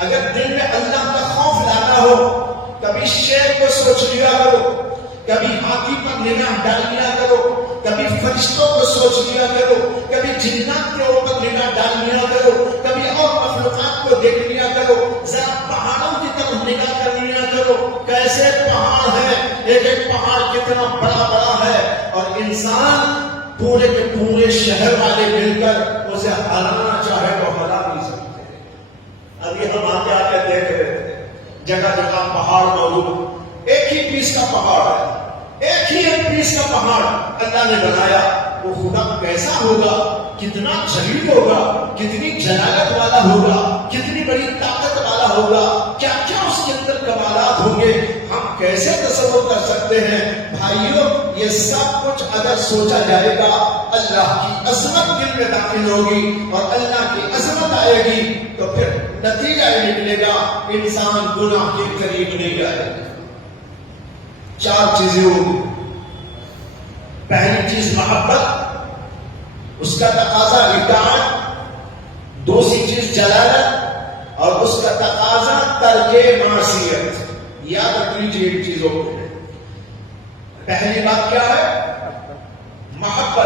اگر دل میں اللہ کا خوف لانا ہو، کبھی شیر کو سوچ لیا کرو، کبھی ہاتھی پر نگاہ ڈال لیا کرو، کبھی فرشتوں کو سوچ لیا کرو، کبھی جنات کے اوپر نگاہ ڈال لیا کرو، کبھی اور مخلوقات کو دیکھ لیا کرو، ذرا پہاڑوں کی طرف نگاہ کر لیا کرو، کیسے پہاڑ ہے، ایک ایک پہاڑ کتنا بڑا بڑا ہے، اور انسان پورے کے پورے شہر والے مل کر اسے ہرانا چاہے تو ہرا نہیں سکتے۔ ابھی ہم آتے آتے دیکھ رہے تھے جگہ جگہ پہاڑ موجود، ایک ہی پیس کا پہاڑ ہے، ایک پیس کا پہاڑ اللہ نے بنایا، وہ خدا کیسا ہوگا، کتنا جلیل ہوگا، کتنی جلالت والا ہوگا، کتنی بڑی طاقت والا ہوگا، کیا کیا اس کے اندر کمالات ہوں گے، ہم کیسے تصور کر سکتے ہیں؟ بھائیوں، یہ سب کچھ اگر سوچا جائے گا، اللہ کی عظمت دل میں داخل ہوگی اور اللہ کی عظمت آئے گی، تو پھر نتیجہ یہ نکلے گا انسان گناہ کے قریب نہیں جائے گا۔ چار چیزیں ہوں، پہلی چیز محبت، اس کا تقاضا اطاعت، دوسری چیز جلالت، اور اس کا تقاضا ترک معصیت۔ یاد رکھ لیجیے ان چیزوں کو۔ پہلی بات کیا ہے؟ محبت۔